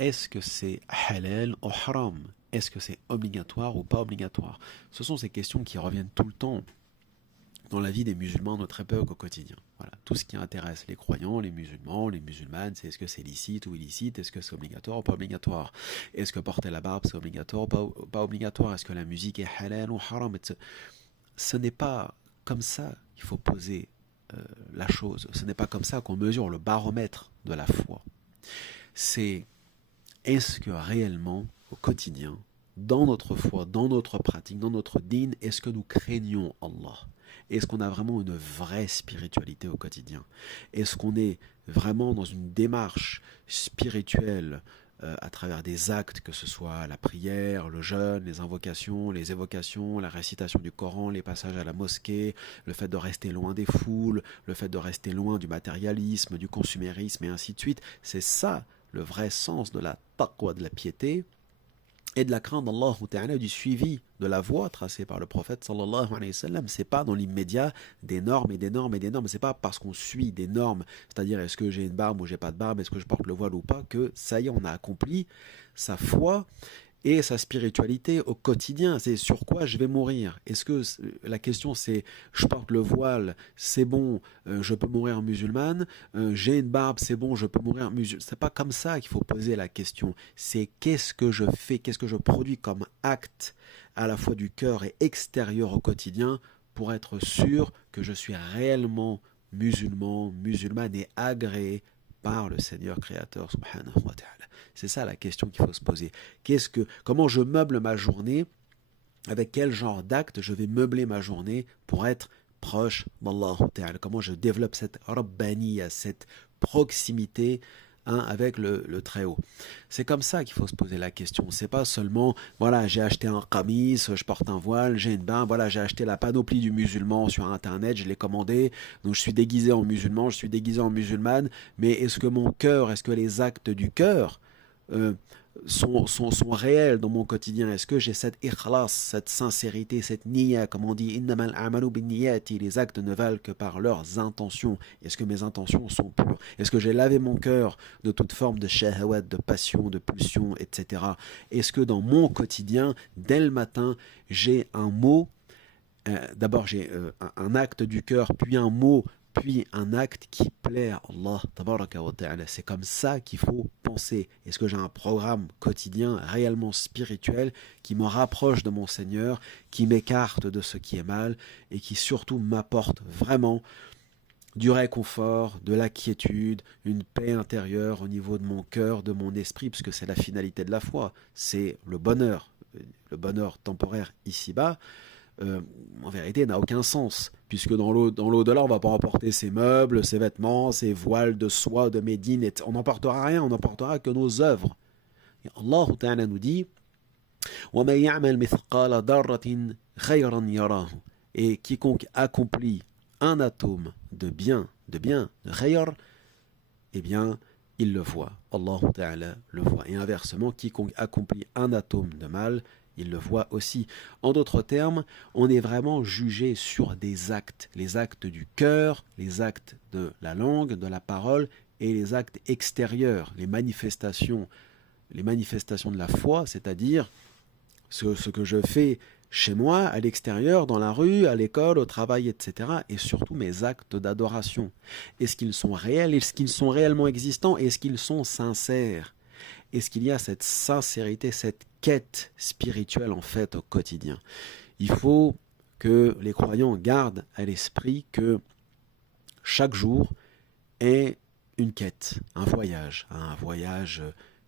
est-ce que c'est halal ou haram? Est-ce que c'est obligatoire ou pas obligatoire? Ce sont ces questions qui reviennent tout le temps dans la vie des musulmans de notre époque au quotidien. Voilà. Tout ce qui intéresse les croyants, les musulmans, les musulmanes, c'est est-ce que c'est licite ou illicite, est-ce que c'est obligatoire ou pas obligatoire, est-ce que porter la barbe c'est obligatoire ou pas obligatoire, est-ce que la musique est halal ou haram, etc. Ce n'est pas comme ça qu'il faut poser la chose, ce n'est pas comme ça qu'on mesure le baromètre de la foi. C'est est-ce que réellement, au quotidien, dans notre foi, dans notre pratique, dans notre dîn, est-ce que nous craignons Allah? Est-ce qu'on a vraiment une vraie spiritualité au quotidien? Est-ce qu'on est vraiment dans une démarche spirituelle à travers des actes, que ce soit la prière, le jeûne, les invocations, les évocations, la récitation du Coran, les passages à la mosquée, le fait de rester loin des foules, le fait de rester loin du matérialisme, du consumérisme et ainsi de suite? C'est ça le vrai sens de la taqwa, de la piété et de la crainte d'Allah Ta'ala, du suivi de la voie tracée par le prophète sallallahu alayhi wa sallam. C'est pas dans l'immédiat des normes et des normes et des normes. C'est pas parce qu'on suit des normes, c'est-à-dire est-ce que j'ai une barbe ou j'ai pas de barbe, est-ce que je porte le voile ou pas, que ça y est, on a accompli sa foi et sa spiritualité au quotidien. C'est sur quoi je vais mourir. Est-ce que la question c'est je porte le voile, c'est bon, je peux mourir musulmane, j'ai une barbe, c'est bon, je peux mourir musulmane. C'est pas comme ça qu'il faut poser la question. C'est qu'est-ce que je fais, qu'est-ce que je produis comme acte à la fois du cœur et extérieur au quotidien pour être sûr que je suis réellement musulman, musulmane et agréé par le Seigneur créateur subhanahu wa ta'ala. C'est ça la question qu'il faut se poser. Comment je meuble ma journée? Avec quel genre d'acte je vais meubler ma journée pour être proche d'Allah ta'ala? Comment je développe cette rabbaniya, cette proximité avec le Très-Haut? C'est comme ça qu'il faut se poser la question. C'est pas seulement, voilà, j'ai acheté un qamis, je porte un voile, j'ai une barbe, voilà, j'ai acheté la panoplie du musulman sur Internet, je l'ai commandé, donc je suis déguisé en musulman, je suis déguisé en musulmane, mais est-ce que mon cœur, est-ce que les actes du cœur sont réels dans mon quotidien? Est-ce que j'ai cette ikhlas, cette sincérité, cette niya, comme on dit, innamal a'malu binniyati, les actes ne valent que par leurs intentions. Est-ce que mes intentions sont pures? Est-ce que j'ai lavé mon cœur de toute forme de shahawat, de passion, de pulsion, etc. Est-ce que dans mon quotidien, dès le matin, j'ai un mot, d'abord j'ai un acte du cœur, puis un mot, puis un acte qui plaît à Allah tabaraka wa ta'ala. C'est comme ça qu'il faut penser. Est-ce que j'ai un programme quotidien réellement spirituel qui me rapproche de mon Seigneur, qui m'écarte de ce qui est mal et qui surtout m'apporte vraiment du réconfort, de la quiétude, une paix intérieure au niveau de mon cœur, de mon esprit, parce que c'est la finalité de la foi, c'est le bonheur temporaire ici-bas. En vérité n'a aucun sens, puisque dans l'au-delà on va pas emporter ses meubles, ses vêtements, ses voiles de soie, de médine, on n'emportera rien, on n'emportera que nos œuvres. Et Allah Ta'ala nous dit وَمَن يَعْمَلْ مِثْقَالَ ذَرَّةٍ خَيْرًا يَرَهُ, et quiconque accomplit un atome de khayr, eh bien il le voit, Allah Ta'ala le voit. Et inversement, quiconque accomplit un atome de mal, il le voit aussi. En d'autres termes, on est vraiment jugé sur des actes, les actes du cœur, les actes de la langue, de la parole et les actes extérieurs, les manifestations de la foi, c'est-à-dire ce que je fais chez moi, à l'extérieur, dans la rue, à l'école, au travail, etc. Et surtout mes actes d'adoration. Est-ce qu'ils sont réels? Est-ce qu'ils sont réellement existants? Est-ce qu'ils sont sincères? Est-ce qu'il y a cette sincérité, cette quête spirituelle en fait au quotidien? Il faut que les croyants gardent à l'esprit que chaque jour est une quête, un voyage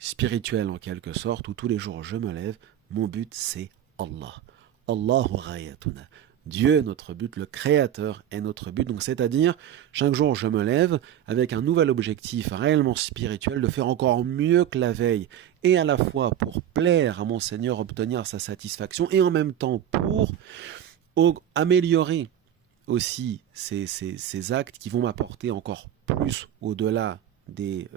spirituel en quelque sorte, où tous les jours je me lève, mon but c'est Allah. Allahu ghayatuna. Dieu est notre but, le Créateur est notre but. Donc c'est-à-dire, chaque jour je me lève avec un nouvel objectif réellement spirituel, de faire encore mieux que la veille, et à la fois pour plaire à mon Seigneur, obtenir sa satisfaction, et en même temps pour améliorer aussi ces actes qui vont m'apporter encore plus au-delà des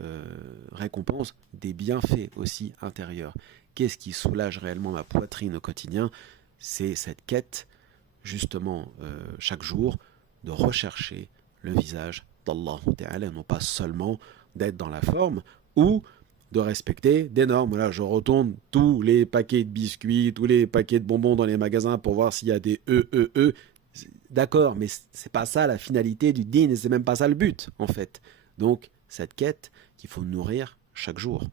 récompenses, des bienfaits aussi intérieurs. Qu'est-ce qui soulage réellement ma poitrine au quotidien? C'est cette quête, justement, chaque jour, de rechercher le visage d'Allah Ta'ala, non pas seulement d'être dans la forme ou de respecter des normes. Là, je retourne tous les paquets de biscuits, tous les paquets de bonbons dans les magasins pour voir s'il y a des E. D'accord, mais c'est pas ça la finalité du din, et c'est même pas ça le but, en fait. Donc, cette quête qu'il faut nourrir chaque jour.